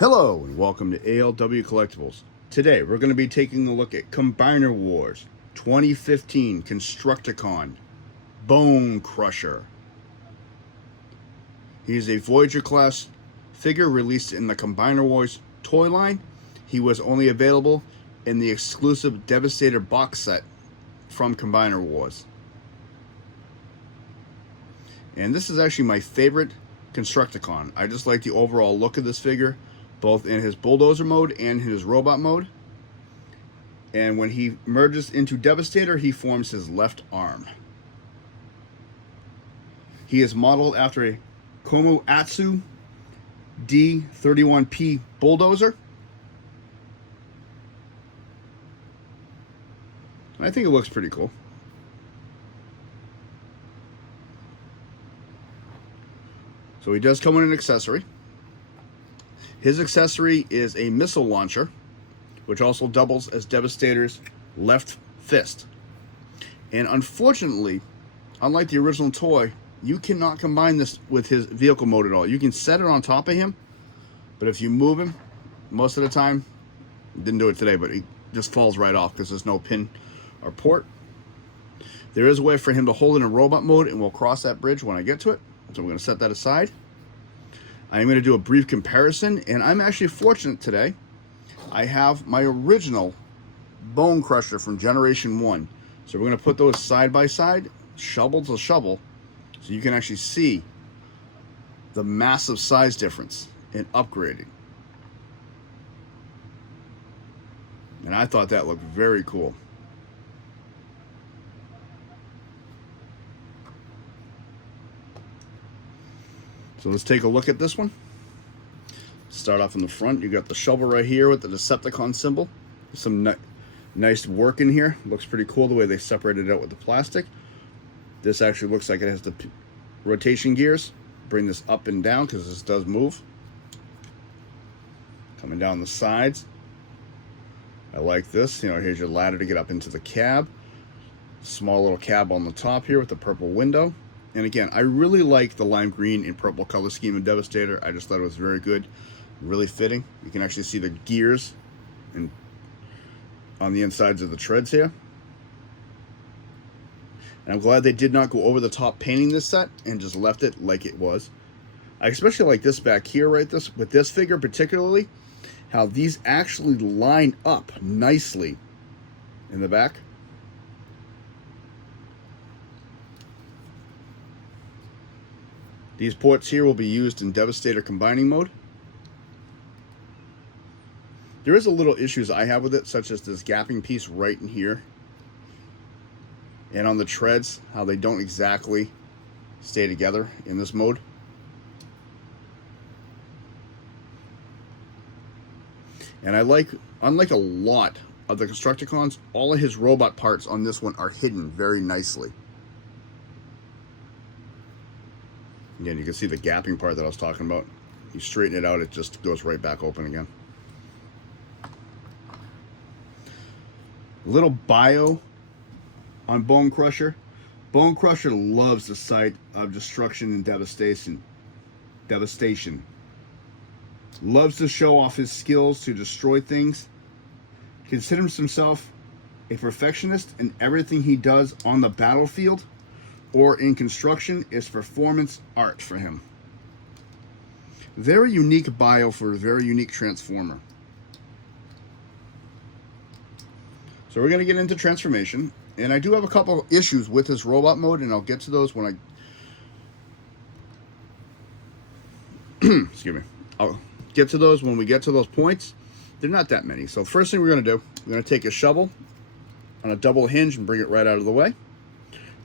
Hello and welcome to ALW Collectibles. Today we're going to be taking a look at Combiner Wars 2015 Constructicon Bonecrusher. He is a Voyager class figure released in the Combiner Wars toy line. He was only available in the exclusive Devastator box set from Combiner Wars. And this is actually my favorite Constructicon. I just like the overall look of this figure, both in his bulldozer mode and his robot mode. And when he merges into Devastator, he forms his left arm. He is modeled after a Komatsu D31P bulldozer. And I think it looks pretty cool. So he does come with an accessory. His accessory is a missile launcher, which also doubles as Devastator's left fist. And unfortunately, unlike the original toy, you cannot combine this with his vehicle mode at all. You can set it on top of him, but if you move him, most of the time, didn't do it today, but he just falls right off because there's no pin or port. There is a way for him to hold in a robot mode, and we'll cross that bridge when I get to it. So we're going to set that aside. I'm going to do a brief comparison, and I'm actually fortunate today. I have my original Bonecrusher from Generation 1. So we're going to put those side by side, shovel to shovel, so you can actually see the massive size difference in upgrading. And I thought that looked very cool. So let's take a look at this one. Start off in the front. You got the shovel right here with the Decepticon symbol. Some nice work in here. Looks pretty cool the way they separated it out with the plastic. This actually looks like it has the rotation gears. Bring this up and down because this does move. Coming down the sides. I like this. You know, here's your ladder to get up into the cab. Small little cab on the top here with the purple window. And again, I really like the lime green and purple color scheme of Devastator. I just thought it was very good, really fitting. You can actually see the gears and on the insides of the treads here. And I'm glad they did not go over the top painting this set and just left it like it was. I especially like this back here, right? With this figure particularly, how these actually line up nicely in the back. These ports here will be used in Devastator combining mode. There is a little issues I have with it, such as this gapping piece right in here. And on the treads, how they don't exactly stay together in this mode. And I like, unlike a lot of the Constructicons, all of his robot parts on this one are hidden very nicely. Again, you can see the gapping part that I was talking about. You straighten it out, it just goes right back open again. Little bio on Bonecrusher. Bonecrusher loves the site of destruction and devastation. Loves to show off his skills to destroy things. Considers himself a perfectionist in everything he does on the battlefield or in construction is performance art for him. Very unique bio for a very unique transformer. So we're going to get into transformation, and I do have a couple issues with his robot mode, and I'll get to those when I excuse me. I'll get to those when we get to those points. They're not that many. So the first thing we're going to do, we're going to take a shovel on a double hinge and bring it right out of the way.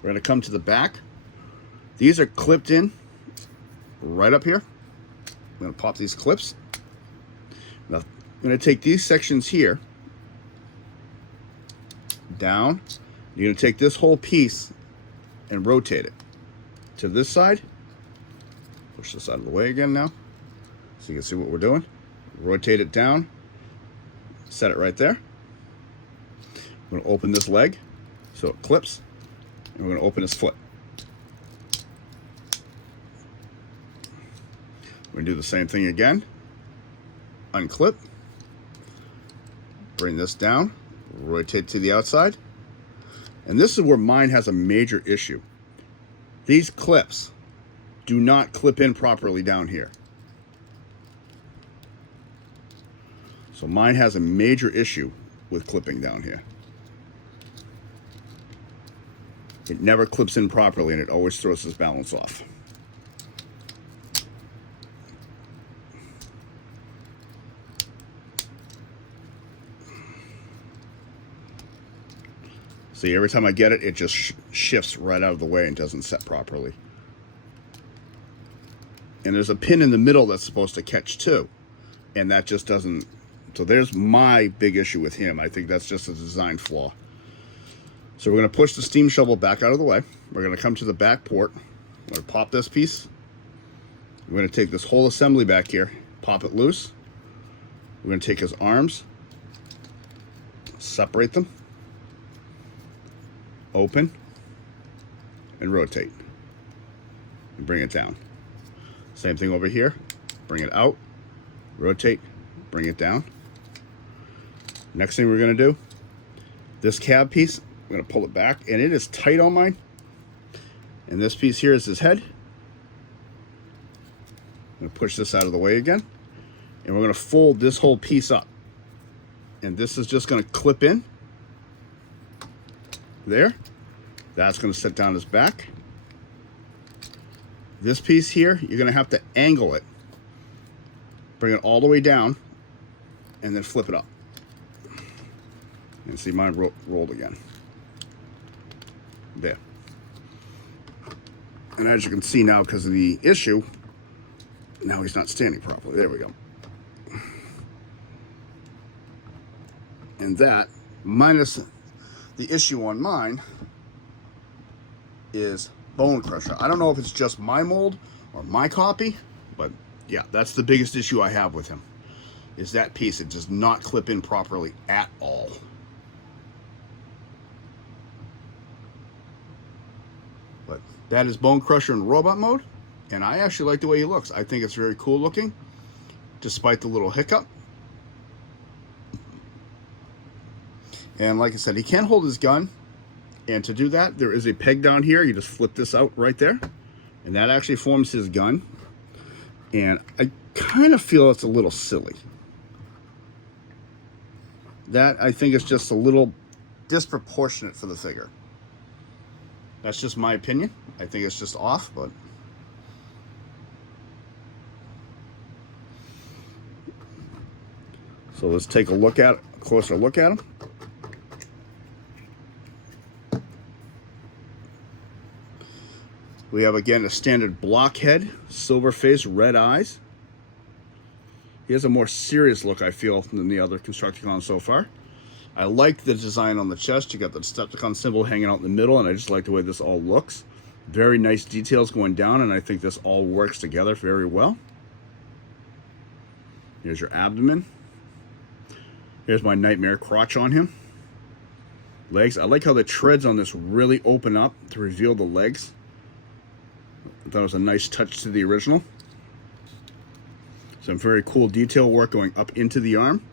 We're going to come to the back. These are clipped in right up here. I'm going to pop these clips. Now, I'm going to take these sections here down. You're going to take this whole piece and rotate it to this side. Push this out of the way again now so you can see what we're doing. Rotate it down. Set it right there. I'm going to open this leg so it clips. And we're going to open his foot. We're going to do the same thing again. unclip, bring this down, rotate to the outside. And this is where mine has a major issue. These clips do not clip in properly down here. So mine has a major issue with clipping down here. It never clips in properly and it always throws this balance off. See, every time I get it, it just shifts right out of the way and doesn't set properly. And there's a pin in the middle that's supposed to catch too, and that just doesn't. So there's my big issue with him. I think that's just a design flaw. So we're going to push the steam shovel back out of the way. We're going to come to the back port. I'm going to pop this piece. We're going to take this whole assembly back here, pop it loose. We're going to take his arms, separate them, open, and rotate, and bring it down. Same thing over here. Bring it out, rotate, bring it down. Next thing we're going to do, this cab piece, I'm going to pull it back, and it is tight on mine. And this piece here is his head. I'm going to push this out of the way again, and we're going to fold this whole piece up. And this is just going to clip in there. That's going to sit down his back. This piece here, you're going to have to angle it. Bring it all the way down, and then flip it up. And see, mine rolled again. There. And as you can see now, because of the issue, now he's not standing properly. There we go. And that, minus the issue on mine, is Bonecrusher. I don't know if it's just my mold or my copy, but yeah, that's the biggest issue I have with him, is that piece. It does not clip in properly at all. But that is Bonecrusher in robot mode, and I actually like the way he looks. I think it's very cool looking, despite the little hiccup. And like I said, he can't hold his gun, and to do that, there is a peg down here. You just flip this out right there, and that actually forms his gun. And I kind of feel it's a little silly. That, I think, is just a little disproportionate for the figure. That's just my opinion. I think it's just off, but so let's take a closer look at him. We have, again, a standard block head, silver face, red eyes. He has a more serious look, I feel, than the other Constructicons so far. I like the design on the chest. You got the Constructicon symbol hanging out in the middle, and I just like the way this all looks. Very nice details going down, and I think this all works together very well. Here's your abdomen. Here's my nightmare crotch on him. Legs. I like how the treads on this really open up to reveal the legs. I thought it was a nice touch to the original. Some very cool detail work going up into the arm.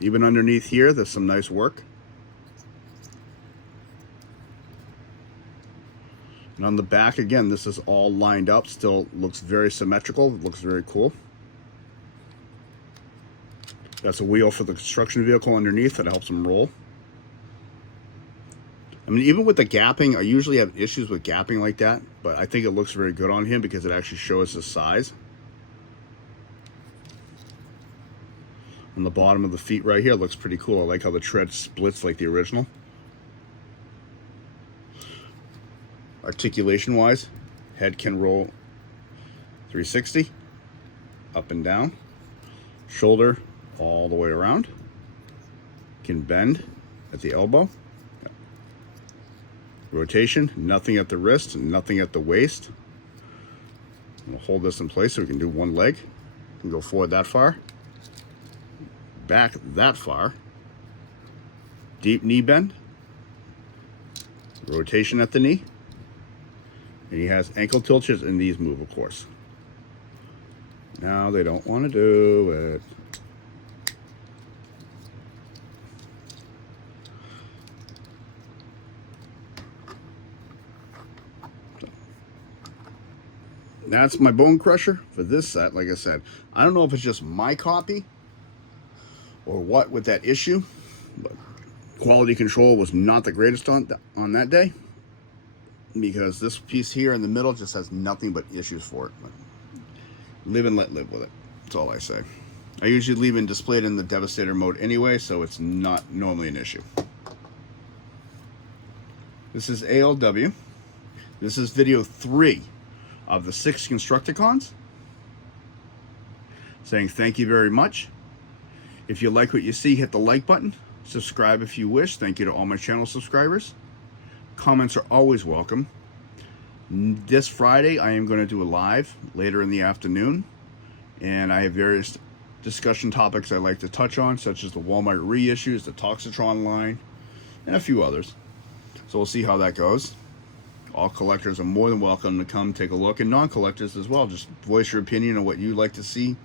Even underneath here, there's some nice work. And on the back, again, this is all lined up. Still looks very symmetrical. It looks very cool. That's a wheel for the construction vehicle underneath that helps him roll. I mean, even with the gapping, I usually have issues with gapping like that, but I think it looks very good on him because it actually shows his size. On the bottom of the feet right here, looks pretty cool. I like how the tread splits like the original. Articulation-wise, head can roll 360, up and down. Shoulder all the way around. Can bend at the elbow. Rotation, nothing at the wrist, nothing at the waist. We'll hold this in place so we can do one leg. We can go forward that far, back that far. Deep knee bend. Rotation at the knee. And he has ankle tilts, and these move, of course. Now they don't want to do it. That's my bone crusher for this set. Like I said, I don't know if it's just my copy or what with that issue, but quality control was not the greatest on that day, because this piece here in the middle just has nothing but issues for it. But live and let live with it. That's all I say. I usually leave it displayed in the Devastator mode anyway, so it's not normally an issue. This is ALW. This is video 3 of the 6 Constructicons. Saying thank you very much. If you like what you see, hit the like button. Subscribe if you wish. Thank you to all my channel subscribers. Comments are always welcome. This Friday, I am going to do a live later in the afternoon. And I have various discussion topics I like to touch on, such as the Walmart reissues, the Toxitron line, and a few others. So we'll see how that goes. All collectors are more than welcome to come take a look, and non-collectors as well. Just voice your opinion on what you'd like to see,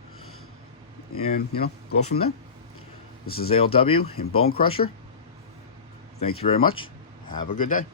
and, you know, go from there. This is ALW in Bonecrusher. Thank you very much. Have a good day.